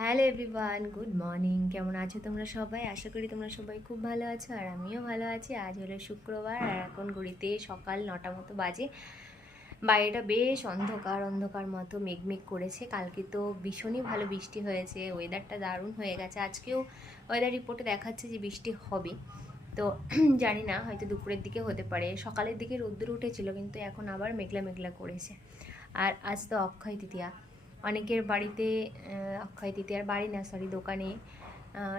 Hello everyone, good morning. কেমন আছো তোমরা সবাই? আশা করি তোমরা সবাই খুব ভালো আছো, আর আমিও ভালো আছি। আজ হলো শুক্রবার, আর এখন ঘড়িতে সকাল 9টা মতো বাজে। বাইরেটা বেশ অন্ধকার অন্ধকার মতো মেঘমেঘ করেছে। কালকে তো ভীষণই ভালো বৃষ্টি হয়েছে, ওয়েদারটা দারুণ হয়ে গেছে। আজকেও ওয়েদার রিপোর্টে দেখাচ্ছে যে বৃষ্টি হবে, তো জানি না, হয়তো দুপুরের দিকে হতে পারে। সকালের দিকে রোদ্দুর উঠেছিল, কিন্তু এখন আবার মেঘলা মেঘলা করেছে। আর আজ তো অক্ষয় তৃতীয়া। অনেকের বাড়িতে অক্ষয় তৃতীয়ার বাড়ি না, সরি, দোকানে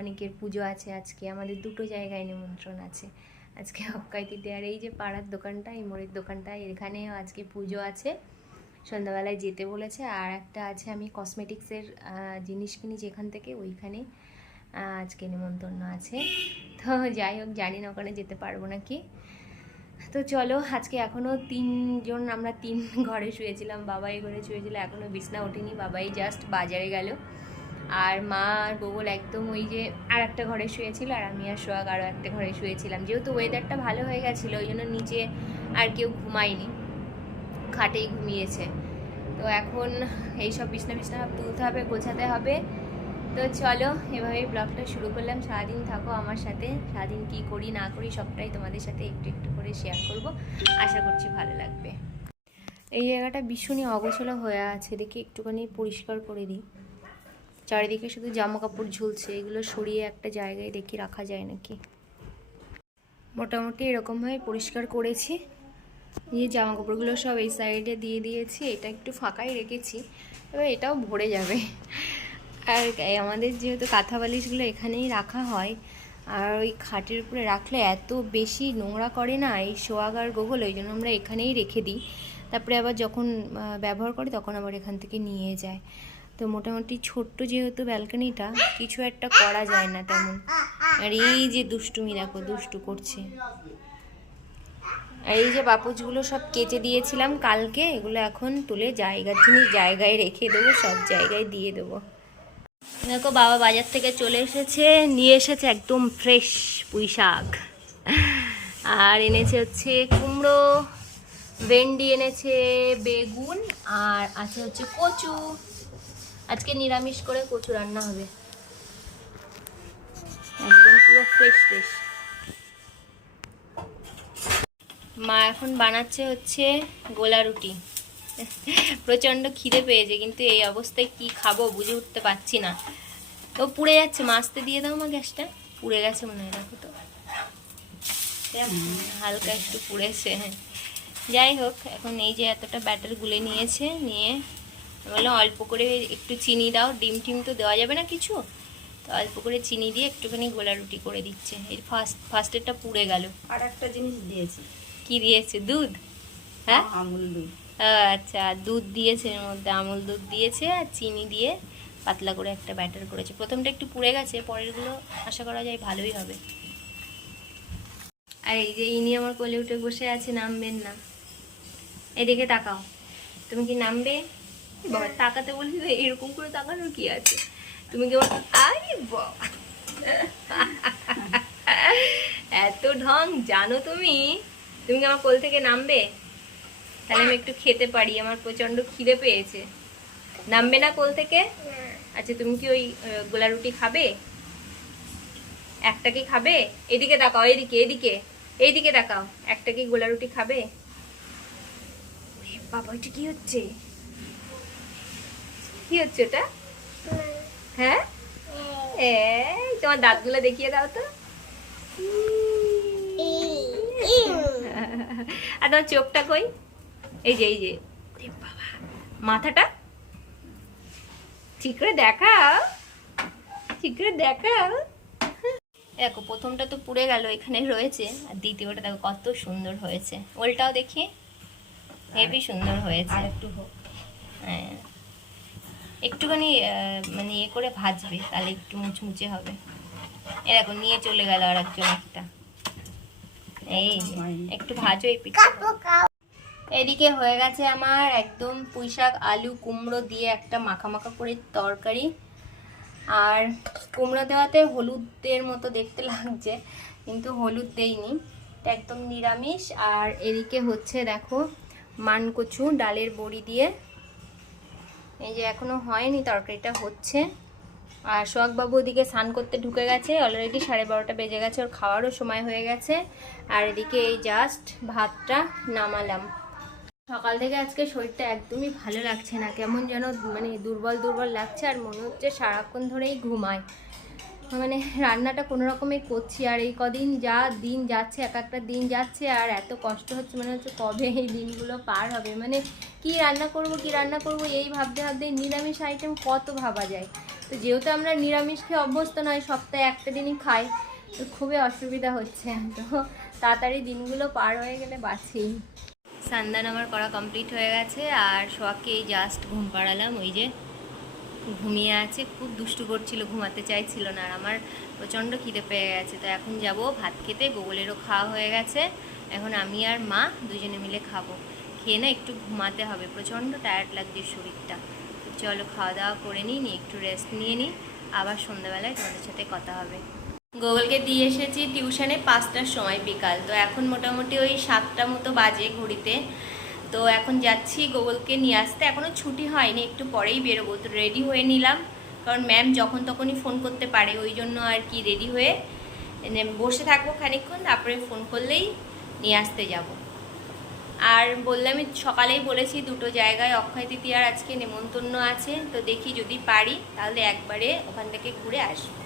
অনেকের পুজো আছে আজকে। আমাদের দুটো জায়গায় নিমন্ত্রণ আছে আজকে অক্ষয় তৃতীয়ার। এই যে পাড়ার দোকানটা, এই মোড়ের দোকানটা, এখানে আজকে পুজো আছে, সন্ধ্যাবেলায় যেতে বলেছে। আর একটা আছে, আমি কসমেটিক্সের জিনিস কিনি যেখান থেকে, ওইখানে আজকে নিমন্ত্রণ আছে। তো যাই হোক, জানি না ওখানে যেতে পারবো নাকি। তো চলো, আজকে এখনও তিনজন, আমরা তিন ঘরে শুয়েছিলাম। বাবা এই ঘরে শুয়েছিল, এখনও বিছনা ওঠেনি। বাবাই জাস্ট বাজারে গেল, আর মা আর গোগল একদম ওই যে আর একটা ঘরে শুয়েছিল, আর আমি আর সোহাগ আরও একটা ঘরে শুয়েছিলাম। যেহেতু ওয়েদারটা ভালো হয়ে গেছিলো, ওই জন্য নিচে আর কেউ ঘুমায়নি, খাটেই ঘুমিয়েছে। তো এখন এইসব বিছনা তুলতে হবে, গোছাতে হবে। তো চলো, এভাবেই ব্লগটা শুরু করলাম। সারাদিন থাকো আমার সাথে, সারাদিন কী করি না করি সবটাই তোমাদের সাথে একটু একটু করে শেয়ার করব। আশা করছি ভালো লাগবে। এই জায়গাটা ভীষণই অগোছালো হয়ে আছে, দেখি একটুখানি পরিষ্কার করে দিই। চারিদিকে শুধু জামা কাপড় ঝুলছে, এগুলো সরিয়ে একটা জায়গায় দেখি রাখা যায় নাকি। মোটামুটি এরকমভাবে পরিষ্কার করেছি। এই জামা কাপড়গুলো সব এই সাইডে দিয়ে দিয়েছি, এটা একটু ফাঁকাই রেখেছি, এবার এটাও ভরে যাবে। আর আমাদের যেহেতু কাঁথা বালিশগুলো এখানেই রাখা হয়, আর ওই খাটের উপরে রাখলে এত বেশি নোংরা করে না এই সোয়াগ আর গোগল, ওই জন্য আমরা এখানেই রেখে দিই। তারপরে আবার যখন ব্যবহার করি তখন আবার এখান থেকে নিয়ে যায়। তো মোটামুটি ছোট্ট যেহেতু ব্যালকনিটা, কিছু একটা করা যায় না তেমন। আর এই যে দুষ্টুমি দেখো, দুষ্টু করছে। আর এই যে বাপুজগুলো সব কেচে দিয়েছিলাম কালকে, এগুলো এখন তুলে জায়গার জিনিস জায়গায় রেখে দেবো, সব জায়গায় দিয়ে দেবো। দেখো, বাবা বাজার থেকে চলে এসেছে, নিয়ে এসেছে একদম ফ্রেশ পুঁই শাক, আর এনেছে হচ্ছে কুমড়ো, ভেন্ডি এনেছে, বেগুন, আর আছে হচ্ছে কচু। আজকে নিরামিষ করে কচু রান্না হবে, একদম পুরো ফ্রেশ ফ্রেশ। মা এখন বানাচ্ছে হচ্ছে গোলা রুটি। প্রচণ্ড খিদে পেয়েছে, কিন্তু এই অবস্থায় কি খাবো বুঝে উঠতে পারছি না। ও পুড়ে যাচ্ছে, মাছতে দিয়ে দাও মা, গ্যাসটা পুড়ে গেছে মনে হয়, দেখো তো হালকা একটু পুড়েছে। হ্যাঁ, যাই হোক, এখন এই যে এতটা ব্যাটার গুলে নিয়েছে, নিয়ে বললাম অল্প করে একটু চিনি দাও, ডিম টিম তো দেওয়া যাবে না কিছু, তো অল্প করে চিনি দিয়ে একটুখানি গোলা রুটি করে দিচ্ছে। এই ফার্স্টেরটা পুড়ে গেল। আর একটা জিনিস দিয়েছি। কি দিয়েছে? দুধ? হ্যাঁ, আমুল দুধ। আচ্ছা, দুধ দিয়েছে, এর মধ্যে আমুল দুধ দিয়েছে, আর চিনি দিয়ে পাতলা করে একটা ব্যাটার করেছে। প্রথমটা একটু পুড়ে গেছে, পরেরগুলো আশা করা যায় ভালোই হবে। আর এই যে ইনি আমার কোলে উঠে বসে আছে, নামবেন না। এদিকে তাকাও, তুমি কি নামবে? বাবা তাকাতে বলছি তো, এরকম করে তাকানোর কি আছে? তুমি কি আরে বাবা, এত ঢং জানো তুমি? তুমি কি আমার কোল থেকে নামবে? তাহলে আমি একটু খেতে পারি, আমার প্রচন্ড খিদে পেয়েছে। নামবে না কোল থেকে? আচ্ছা, তুমি কি ওই গোলা রুটি খাবে? একটা কি খাবে? এদিকে তাকাও, এদিকে এদিকে এইদিকে তাকাও, একটা কি গোলা রুটি খাবে? বাবা, এটা কি হচ্ছে? কি হচ্ছে ওটা? হ্যাঁ, তোমার দাঁতগুলো দেখিয়ে দাও তো। আর তোমার চোখটা কই? এই যে এই যে, বাবা, মাথাটা ঠিক করে দেখাও, ঠিক করে দেখাও। দেখো, প্রথমটা তো পুড়ে গেল, এখানে রয়েছে, আর দ্বিতীয়টা দেখো কত সুন্দর হয়েছে। ওলটাও দেখি, হেভি সুন্দর হয়েছে। আর একটু হোক। হ্যাঁ, একটুখানি মানে ইয়ে করে ভাজবে, তাহলে একটু মুচমুচে হবে। এ দেখো, নিয়ে চলে গেল আর একজন একটা। এই একটু ভাজো এই পিঠটা। এদিকে হয়ে গেছে আমার একদম পুঁইশাক, আলু, কুমড়ো দিয়ে একটা মাখা মাখা করে তরকারি। আর কুমড়ো দেওয়াতে হলুদের মতো দেখতে লাগছে, কিন্তু হলুদ দেইনি, এটা একদম নিরামিষ। আর এদিকে হচ্ছে দেখো মানকচু ডালের বড়ি দিয়ে, এই যে এখনো হয়নি তরকারিটা, হচ্ছে। আর সোহাগবাবু ওদিকে স্নান করতে ঢুকে গেছে, অলরেডি 12:30 বেজে গেছে, ওর খাওয়ারও সময় হয়ে গেছে। আর এদিকে এই জাস্ট ভাতটা নামালাম। সকাল থেকে আজকে শরীরটা একদমই ভালো লাগছে না, কেমন যেন মানে দুর্বল দুর্বল লাগছে, আর মনে হচ্ছে সারাক্ষণ ধরেই ঘুমায়। মানে রান্নাটা কোনো রকমে করছি, আর এই কদিন যা দিন যাচ্ছে, এক একটা দিন যাচ্ছে, আর এত কষ্ট হচ্ছে, মনে হচ্ছে কবে এই দিনগুলো পার হবে। মানে কি রান্না করব এই ভাবতে ভাবতে নিরামিষ আইটেম কত ভাবা যায়। তো যেহেতু আমরা নিরামিষ খেয়ে অভ্যস্ত নয়, সপ্তাহে একটা দিনই খাই, তো খুবই অসুবিধা হচ্ছে। তো তাড়াতাড়ি দিনগুলো পার হয়ে গেলে বাঁচি। সান্দান আমার করা কমপ্লিট হয়ে গেছে, আর সোয়াকে এই জাস্ট ঘুম পাড়ালাম, ওই যে ঘুমিয়ে আছে, খুব দুষ্টু করছিল, ঘুমাতে চাইছিল না, আর আমার প্রচণ্ড খিদে পেয়ে গেছে। তো এখন যাব ভাত খেতে, গোগলেরও খাওয়া হয়ে গেছে, এখন আমি আর মা দুজনে মিলে খাবো। খেয়ে না একটু ঘুমাতে হবে, প্রচণ্ড টায়ার্ড লাগছে শরীরটা। তো চলো খাওয়া দাওয়া করে নিই, একটু রেস্ট নিয়ে নিই, আবার সন্ধ্যাবেলায় তোমাদের সাথে কথা হবে। গোগলকে দিয়ে এসেছি টিউশনে 5টার সময় বিকাল, তো এখন মোটামুটি ওই 7টা মতো বাজে ঘড়িতে। তো এখন যাচ্ছি গোগলকে নিয়ে আসতে, এখনও ছুটি হয়নি, একটু পরেই বেরোবো। তো রেডি হয়ে নিলাম, কারণ ম্যাম যখন তখনই ফোন করতে পারে, ওই জন্য আর কি রেডি হয়ে বসে থাকবো খানিকক্ষণ, তারপরে ফোন করলেই নিয়ে আসতে যাব। আর বললামই, সকালেই বলেছি দুটো জায়গায় অক্ষয় তৃতীয়ার আজকে নেমন্তন্ন আছে, তো দেখি যদি পারি তাহলে একবারে ওখান থেকে ঘুরে আসবো।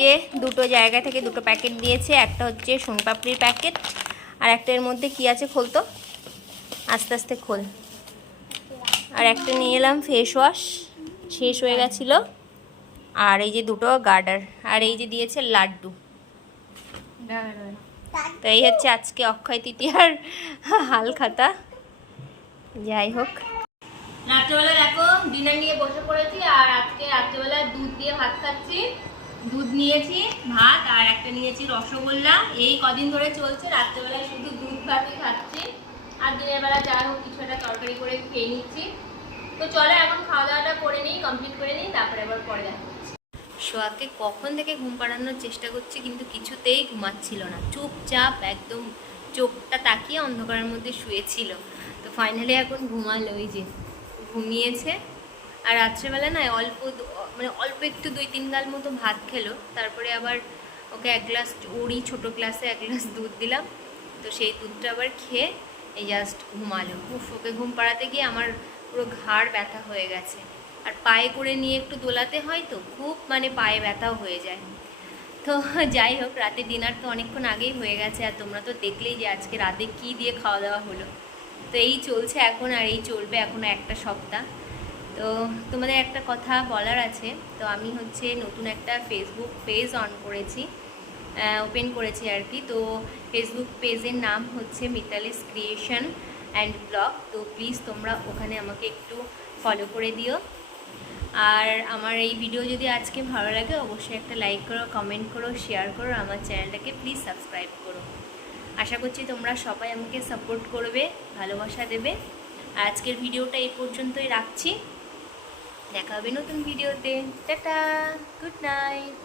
যে দুটো জায়গা থেকে দুটো প্যাকেট দিয়েছে, একটা হচ্ছে সোনপাপড়ির প্যাকেট, আর একটার মধ্যে কি আছে খোলতো, আস্তে আস্তে খোল। আর একটা নিয়ে এলাম ফেস ওয়াশ, শেষ হয়ে গেছিলো। আর এই যে দুটো গার্ডার, আর এই যে দিয়েছে লাড্ডু। তো এই হচ্ছে আজকে অক্ষয় তৃতীয়ার হালখাতা। যাই হোক, রাত্রেবেলা দেখো ডিনার নিয়ে বসে পড়েছি, আর আজকে রাত্রেবেলা দুধ দিয়ে ভাত খাচ্ছি। দুধ নিয়েছি, ভাত, আর একটা নিয়েছি রসগোল্লা। এই কদিন ধরে চলছে, রাত্রেবেলায় শুধু দুধ ভাতই খাচ্ছি, আর দিনের বেলা যা হোক কিছু একটা তরকারি করে খেয়ে নিচ্ছি। তো চলো এখন খাওয়া দাওয়াটা করে নিই, কমপ্লিট করে নিই, তারপরে আবার পরে দেখা হচ্ছে। সোয়াকে কখন থেকে ঘুম পাড়ানোর চেষ্টা করছি, কিন্তু কিছুতেই ঘুমাচ্ছিল না, চুপচাপ একদম চোখটা তাকিয়ে অন্ধকারের মধ্যে শুয়েছিল। তো ফাইনালি এখন ঘুমালো, ওই যে ঘুমিয়েছে। আর রাত্রেবেলা না অল্প একটু 2-3 গাল মতো ভাত খেলো, তারপরে আবার ওকে এক গ্লাস, ওরই ছোটো গ্লাসে 1 গ্লাস দুধ দিলাম, তো সেই দুধটা আবার খেয়ে এই জাস্ট ঘুমালো। ওকে ঘুম পাড়াতে গিয়ে আমার পুরো ঘাড় ব্যথা হয়ে গেছে, আর পায়ে করে নিয়ে একটু দোলাতে হয়, তো খুব পায়ে ব্যথাও হয়ে যায়। তো যাই হোক, রাতে ডিনার তো অনেকক্ষণ আগেই হয়ে গেছে, আর তোমরা তো দেখলেই যে আজকে রাতে কি দিয়ে খাওয়া দাওয়া হলো। তো এই চলছে এখন, আর এই চলবে এখনও একটা সপ্তাহ। তো তোমাদের একটা কথা বলার আছে, তো আমি হচ্ছে নতুন একটা ফেসবুক পেজ ওপেন করেছি আর কি। তো ফেসবুক পেজের নাম হচ্ছে মিতালিস ক্রিয়েশন অ্যান্ড ব্লগ। তো প্লিজ তোমরা ওখানে আমাকে একটু ফলো করে দিও, আর আমার এই ভিডিও যদি আজকে ভালো লাগে অবশ্যই একটা লাইক করো, কমেন্ট করো, শেয়ার করো, আমার চ্যানেলটাকে প্লিজ সাবস্ক্রাইব করো। আশা করছি তোমরা সবাই আমাকে সাপোর্ট করবে, ভালোবাসা দেবে। আর আজকের ভিডিওটা এই পর্যন্তই রাখছি, দেখা হবে নতুন ভিডিওতে। Tata, good night.